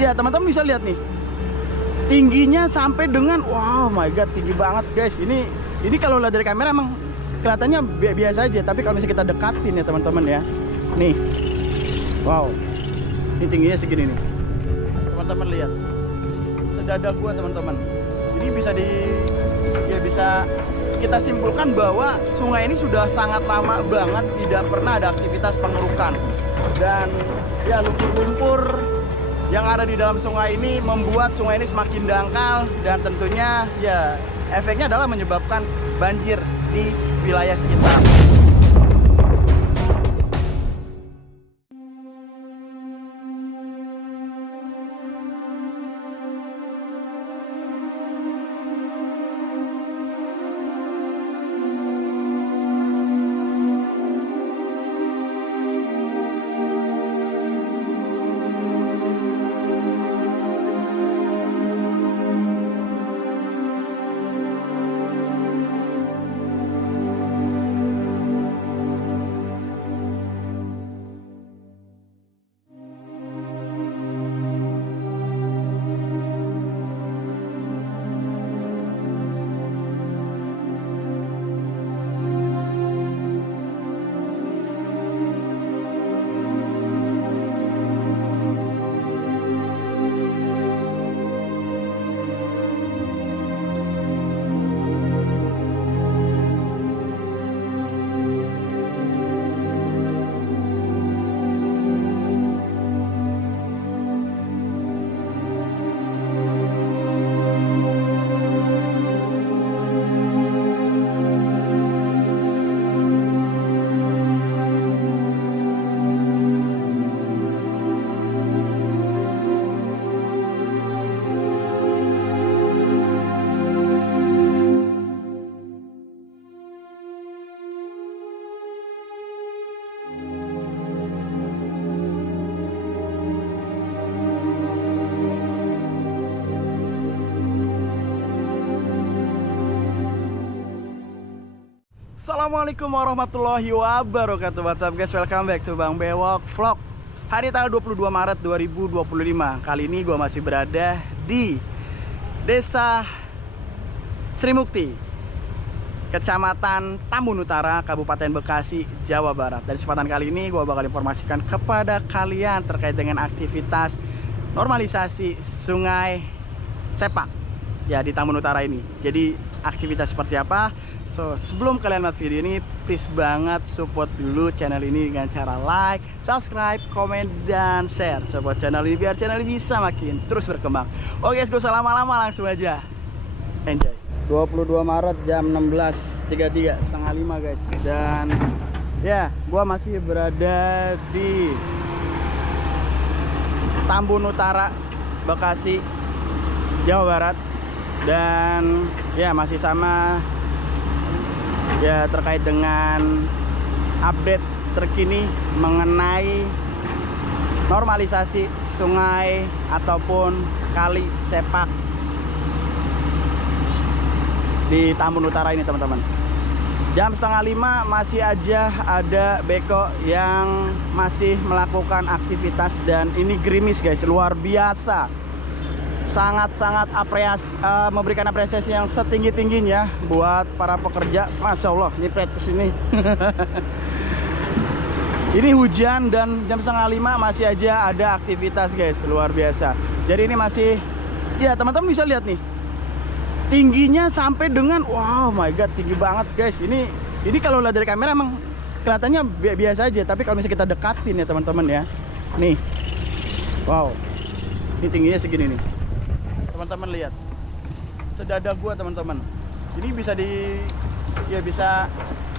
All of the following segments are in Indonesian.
Ya teman-teman bisa lihat nih, tingginya sampai dengan wow my god, tinggi banget guys. Ini kalau lihat dari kamera emang kelihatannya biasa aja, tapi kalau misalnya kita dekatin ya teman-teman ya, nih wow, ini tingginya segini nih teman-teman, lihat sedada gua teman-teman. Ini bisa kita simpulkan bahwa sungai ini sudah sangat lama banget tidak pernah ada aktivitas pengerukan, dan ya lumpur-lumpur yang ada di dalam sungai ini membuat sungai ini semakin dangkal, dan tentunya ya efeknya adalah menyebabkan banjir di wilayah sekitar. Assalamualaikum warahmatullahi wabarakatuh. What's up guys, welcome back to Bang Bewok Vlog. Hari tanggal 22 Maret 2025. Kali ini gue masih berada di Desa Sri Mukti, Kecamatan Tambun Utara, Kabupaten Bekasi, Jawa Barat. Dan kesempatan kali ini gue bakal informasikan kepada kalian terkait dengan aktivitas normalisasi Sungai Sepak ya di Tambun Utara ini. Jadi aktivitas seperti apa? So, sebelum kalian lihat video ini, please banget support dulu channel ini dengan cara like, subscribe, komen, dan share. Support channel ini biar channel ini bisa makin terus berkembang. Oke guys, gak usah lama-lama, langsung aja enjoy. 22 Maret jam 16.33, setengah 5 guys. Dan ya, gua masih berada di Tambun Utara, Bekasi, Jawa Barat. Dan ya masih sama ya terkait dengan update terkini mengenai normalisasi sungai ataupun kali sepak di Tambun Utara ini teman-teman. Jam setengah 5 masih aja ada beko yang masih melakukan aktivitas, dan ini gerimis guys, luar biasa. Sangat-sangat memberikan apresiasi yang setinggi-tingginya buat para pekerja. Masya Allah, nyipret ke sini. Ini hujan dan jam setengah 5 masih aja ada aktivitas guys, luar biasa. Jadi ini masih, ya teman-teman bisa lihat nih, tingginya sampai dengan wow my god, tinggi banget guys. Ini kalau lihat dari kamera emang kelihatannya biasa aja, tapi kalau misalnya kita dekatin ya teman-teman ya, nih wow, ini tingginya segini nih teman-teman, lihat sedada gua teman-teman. Ini bisa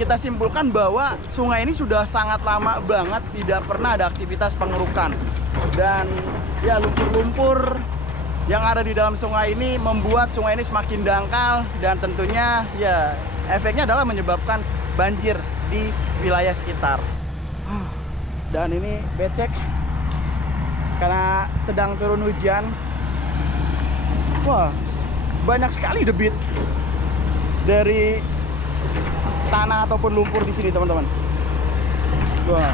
kita simpulkan bahwa sungai ini sudah sangat lama banget tidak pernah ada aktivitas pengerukan, dan ya lumpur-lumpur yang ada di dalam sungai ini membuat sungai ini semakin dangkal, dan tentunya ya efeknya adalah menyebabkan banjir di wilayah sekitar. Dan ini becek karena sedang turun hujan. Wah, banyak sekali debit dari tanah ataupun lumpur di sini teman-teman. Wah.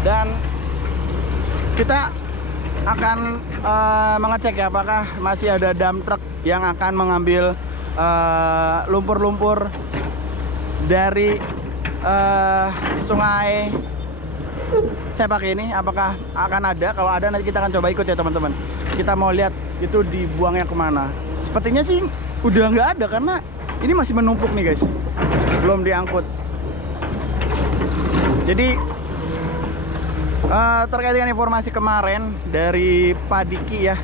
Dan kita akan mengecek ya apakah masih ada dump truck yang akan mengambil lumpur-lumpur dari sungai Sepak ini. Apakah akan ada? Kalau ada nanti kita akan coba ikut ya teman-teman. Kita mau lihat itu dibuangnya kemana. Sepertinya sih udah nggak ada karena ini masih menumpuk nih guys, belum diangkut. Jadi terkait dengan informasi kemarin dari Pak Diki ya,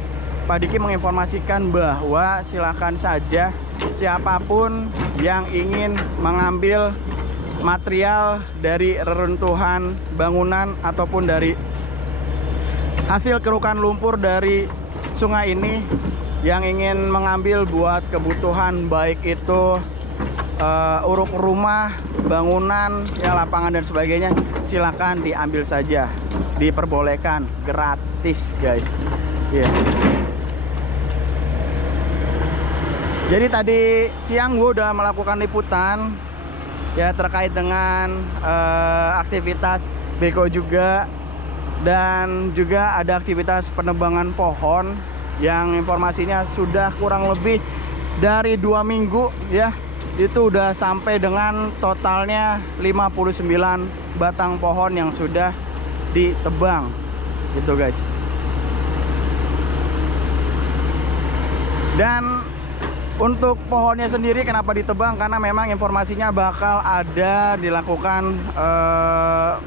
Pak Diki menginformasikan bahwa silakan saja siapapun yang ingin mengambil material dari reruntuhan bangunan ataupun dari hasil kerukan lumpur dari sungai ini yang ingin mengambil buat kebutuhan baik itu uruk rumah, bangunan, ya lapangan dan sebagainya, silakan diambil saja, diperbolehkan, gratis guys. Yeah. Jadi tadi siang gue udah melakukan liputan ya terkait dengan aktivitas beko juga, dan juga ada aktivitas penebangan pohon yang informasinya sudah kurang lebih dari 2 minggu ya. Itu udah sampai dengan totalnya 59 batang pohon yang sudah ditebang gitu guys. Dan untuk pohonnya sendiri kenapa ditebang? Karena memang informasinya bakal ada dilakukan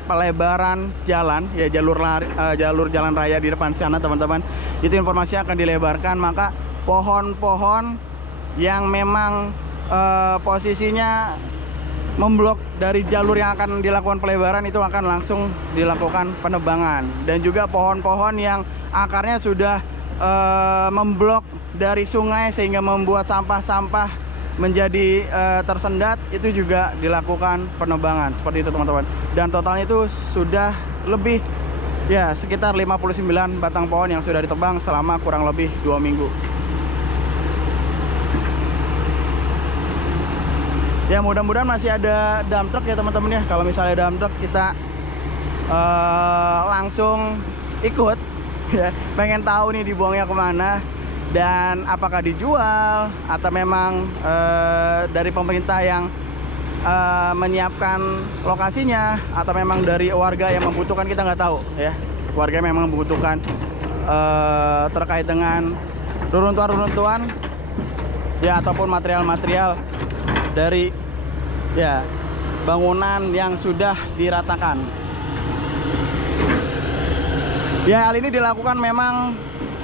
pelebaran jalan ya, jalur jalan raya di depan sana teman-teman. Itu informasinya akan dilebarkan, maka pohon-pohon yang memang posisinya memblok dari jalur yang akan dilakukan pelebaran itu akan langsung dilakukan penebangan. Dan juga pohon-pohon yang akarnya sudah memblok dari sungai sehingga membuat sampah-sampah menjadi tersendat, itu juga dilakukan penebangan seperti itu teman-teman. Dan totalnya itu sudah lebih ya sekitar 59 batang pohon yang sudah ditebang selama kurang lebih 2 minggu. Ya mudah-mudahan masih ada dump truck ya teman-teman ya. Kalau misalnya dump truck kita langsung ikut ya, pengen tahu nih dibuangnya kemana dan apakah dijual atau memang dari pemerintah yang menyiapkan lokasinya, atau memang dari warga yang membutuhkan, kita nggak tahu ya. Warga memang membutuhkan terkait dengan reruntuhan ya ataupun material-material dari ya bangunan yang sudah diratakan. Ya, hal ini dilakukan memang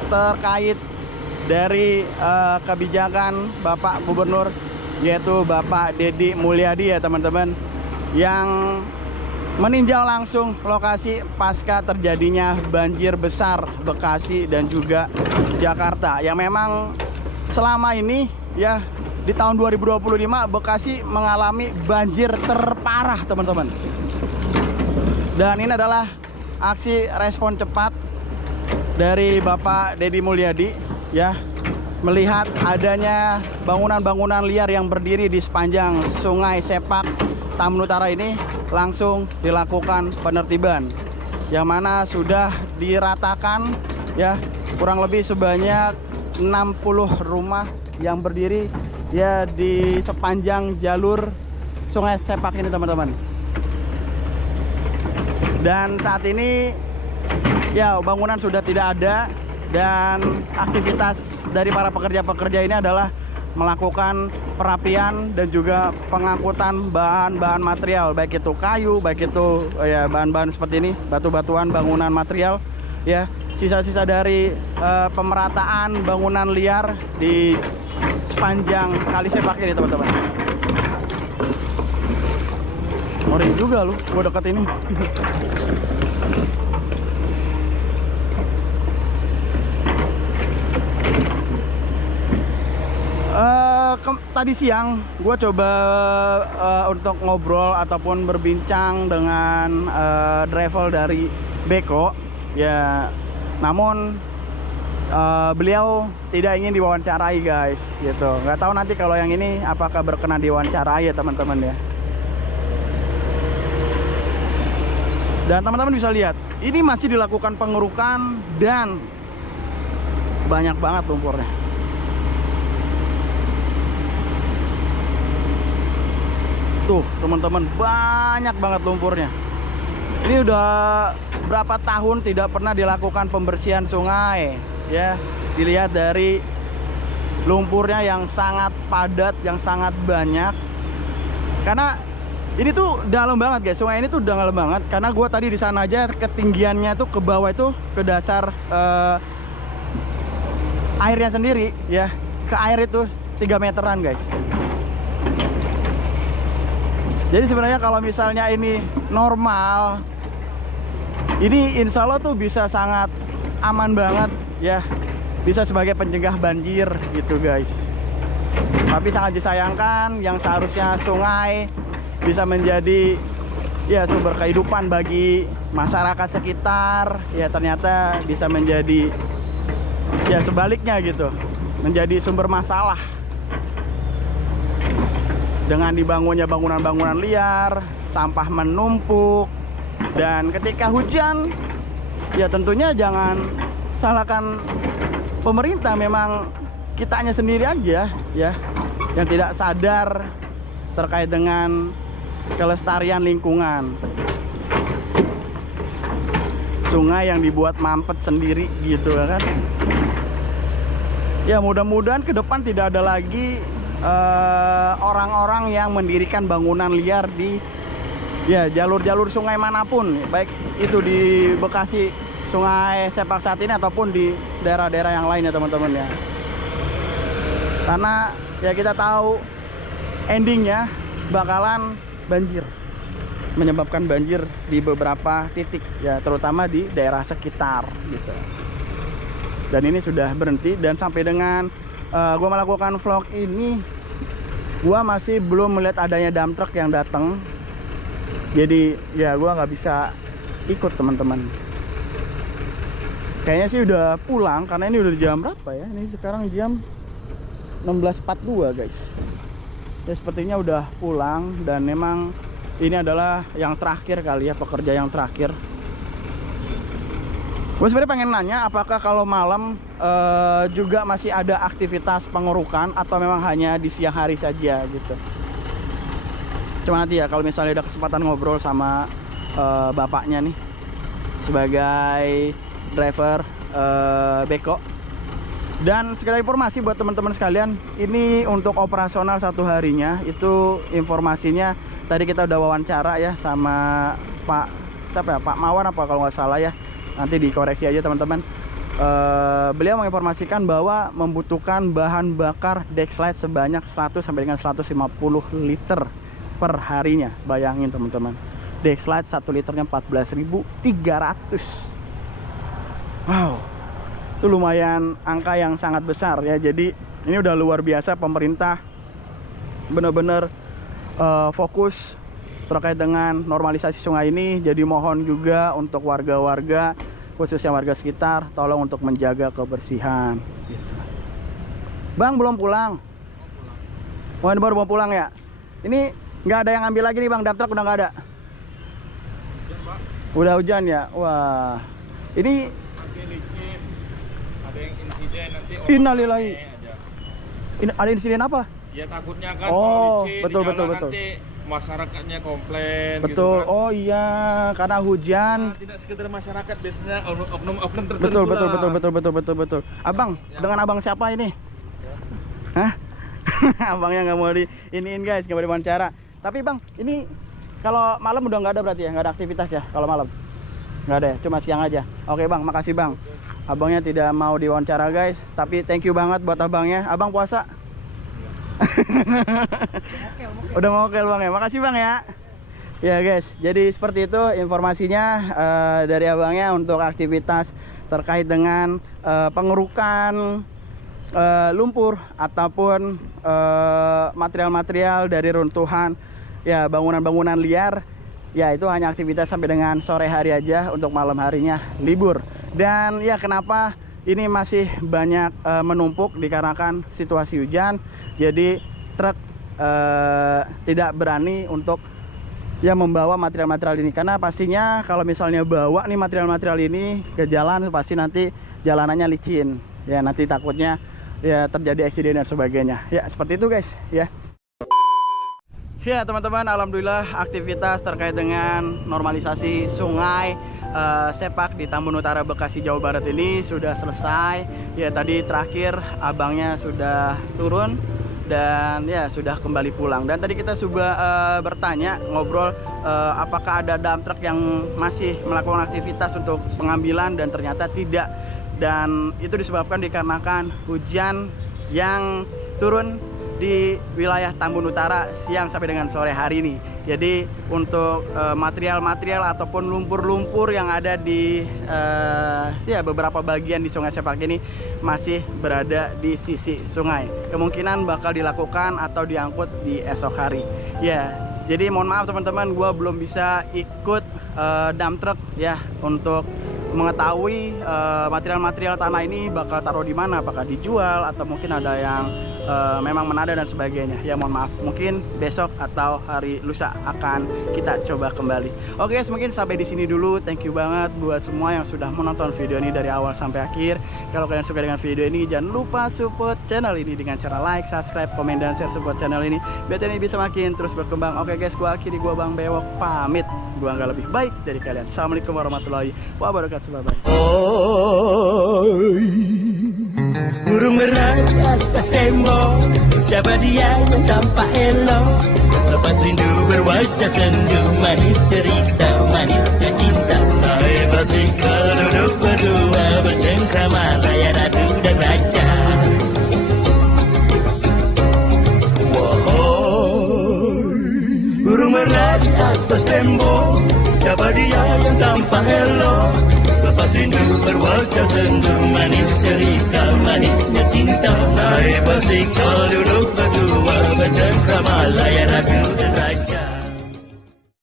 terkait dari kebijakan Bapak Gubernur, yaitu Bapak Deddy Mulyadi ya teman-teman, yang meninjau langsung lokasi pasca terjadinya banjir besar Bekasi dan juga Jakarta, yang memang selama ini ya di tahun 2025 Bekasi mengalami banjir terparah teman-teman. Dan ini adalah aksi respon cepat dari Bapak Deddy Mulyadi ya, melihat adanya bangunan-bangunan liar yang berdiri di sepanjang Sungai Sepak Taman Utara ini, langsung dilakukan penertiban, yang mana sudah diratakan ya kurang lebih sebanyak 60 rumah yang berdiri ya di sepanjang jalur Sungai Sepak ini teman-teman. Dan saat ini ya bangunan sudah tidak ada, dan aktivitas dari para pekerja-pekerja ini adalah melakukan perapian dan juga pengangkutan bahan-bahan material, baik itu kayu, baik itu ya bahan-bahan seperti ini, batu-batuan, bangunan material ya, sisa-sisa dari pemerataan bangunan liar di sepanjang Kali Sepak ini teman-teman. Ngeri juga lu, gua dekat ini. Tadi siang gue coba untuk ngobrol ataupun berbincang dengan driver dari Beko ya, namun beliau tidak ingin diwawancarai guys gitu. Nggak tahu nanti kalau yang ini apakah berkenan diwawancarai ya teman-teman ya. Dan teman-teman bisa lihat, ini masih dilakukan pengerukan dan banyak banget lumpurnya. Tuh teman-teman, banyak banget lumpurnya. Ini udah berapa tahun tidak pernah dilakukan pembersihan sungai, ya. Dilihat dari lumpurnya yang sangat padat, yang sangat banyak. Karena ini tuh dalam banget guys, sungai ini tuh udah dalam banget. Karena gue tadi di sana aja ketinggiannya tuh ke bawah itu ke dasar airnya sendiri, ya. Ke air itu 3 meteran guys. Jadi sebenarnya kalau misalnya ini normal, ini insya Allah tuh bisa sangat aman banget ya, bisa sebagai pencegah banjir gitu guys. Tapi sangat disayangkan yang seharusnya sungai bisa menjadi ya sumber kehidupan bagi masyarakat sekitar, ya ternyata bisa menjadi ya sebaliknya gitu, menjadi sumber masalah dengan dibangunnya bangunan-bangunan liar, sampah menumpuk. Dan ketika hujan, ya tentunya jangan salahkan pemerintah, memang kitanya sendiri aja ya yang tidak sadar terkait dengan kelestarian lingkungan. Sungai yang dibuat mampet sendiri gitu kan. Ya mudah-mudahan ke depan tidak ada lagi orang-orang yang mendirikan bangunan liar di ya jalur-jalur sungai manapun, baik itu di Bekasi, Sungai Sepak saat ini, ataupun di daerah-daerah yang lain ya teman-teman ya. Karena ya kita tahu endingnya bakalan banjir, menyebabkan banjir di beberapa titik ya, terutama di daerah sekitar gitu. Dan ini sudah berhenti, dan sampai dengan gue melakukan vlog ini, gue masih belum melihat adanya dump truck yang datang. Jadi ya gue nggak bisa ikut teman-teman. Kayaknya sih udah pulang, karena ini udah jam berapa ya? Ini sekarang jam 16.42 guys. Ya sepertinya udah pulang, dan memang ini adalah yang terakhir kali ya, pekerja yang terakhir. Gue sebenarnya pengen nanya, apakah kalau malam juga masih ada aktivitas pengerukan, atau memang hanya di siang hari saja gitu. Cuma nanti ya kalau misalnya ada kesempatan ngobrol sama bapaknya nih, sebagai driver beko. Dan sekedar informasi buat teman-teman sekalian, ini untuk operasional satu harinya itu informasinya tadi kita udah wawancara ya sama Pak siapa ya, Pak Mawar apa kalau nggak salah ya, nanti dikoreksi aja teman-teman. Beliau menginformasikan bahwa membutuhkan bahan bakar Dexlite sebanyak 100 sampai dengan 150 liter per harinya. Bayangin teman-teman, Dexlite 1 liternya 14.300. Wow, itu lumayan angka yang sangat besar ya. Jadi ini udah luar biasa, pemerintah benar-benar fokus terkait dengan normalisasi sungai ini. Jadi mohon juga untuk warga-warga, khususnya warga sekitar, tolong untuk menjaga kebersihan gitu. Bang belum pulang? Oh ini baru mau pulang ya? Ini nggak ada yang ambil lagi nih bang, dump truck udah nggak ada? Udah hujan ya? Wah, ini ada yang insiden nanti. Innalillahi. Ada insiden apa? Ya takutnya kan oh licin, betul nanti masyarakatnya komplain. Betul gitu kan. Oh iya, karena hujan. Nah, tidak sekedar masyarakat, biasanya oknum-oknum tertentu. Betul. Abang ya. Dengan abang siapa ini? Ya. Hah? Abangnya nggak mau di iniin guys, nggak mau diwawancara. Tapi bang, ini kalau malam udah nggak ada berarti ya, nggak ada aktivitas ya kalau malam? Nggak ada ya, cuma siang aja. Oke bang, makasih bang. Abangnya tidak mau diwawancara guys, tapi thank you banget buat abangnya. Abang puasa? Udah mau oke bang ya, makasih bang ya. Ya guys, jadi seperti itu informasinya dari abangnya untuk aktivitas terkait dengan pengerukan lumpur ataupun material-material dari runtuhan ya, bangunan-bangunan liar. Ya itu hanya aktivitas sampai dengan sore hari aja, untuk malam harinya libur. Dan ya kenapa ini masih banyak menumpuk, dikarenakan situasi hujan. Jadi truk tidak berani untuk ya membawa material-material ini, karena pastinya kalau misalnya bawa nih material-material ini ke jalan pasti nanti jalanannya licin ya, nanti takutnya ya terjadi eksiden dan sebagainya ya, seperti itu guys ya. Ya teman-teman, alhamdulillah aktivitas terkait dengan normalisasi sungai Sepak di Tambun Utara, Bekasi, Jawa Barat ini sudah selesai ya. Tadi terakhir abangnya sudah turun dan ya sudah kembali pulang. Dan tadi kita sudah bertanya, ngobrol apakah ada dump truck yang masih melakukan aktivitas untuk pengambilan, dan ternyata tidak. Dan itu disebabkan dikarenakan hujan yang turun di wilayah Tambun Utara siang sampai dengan sore hari ini. Jadi untuk material-material ataupun lumpur-lumpur yang ada di ya beberapa bagian di Sungai Sepak ini masih berada di sisi sungai. Kemungkinan bakal dilakukan atau diangkut di esok hari. Ya, jadi mohon maaf teman-teman, gua belum bisa ikut dump truck ya untuk mengetahui material-material tanah ini bakal taruh di mana, apakah dijual atau mungkin ada yang memang menada dan sebagainya. Ya mohon maaf, mungkin besok atau hari lusa akan kita coba kembali. Oke guys, mungkin sampai di sini dulu. Thank you banget buat semua yang sudah menonton video ini dari awal sampai akhir. Kalau kalian suka dengan video ini, jangan lupa support channel ini dengan cara like, subscribe, komen, dan share support channel ini biar channel ini bisa makin terus berkembang. Oke guys, gua akhiri, gua Bang Bewok pamit. Gua nggak lebih baik dari kalian. Assalamualaikum warahmatullahi wabarakatuh. Bye bye. Burung merah atas tembok, siapa dia yang tampak elok? Lepas rindu berwajah sendu, manis cerita, manisnya cinta. Hai basikal duduk berdua, bercengkrama layar adu dan raja. Wahai burung merah di atas tembok, siapa dia yang tampak elok? Lepas rindu berwajah sendu, manis cerita, manisnya cinta. Naik basikal duduk berdua, bercengkrama layar adu.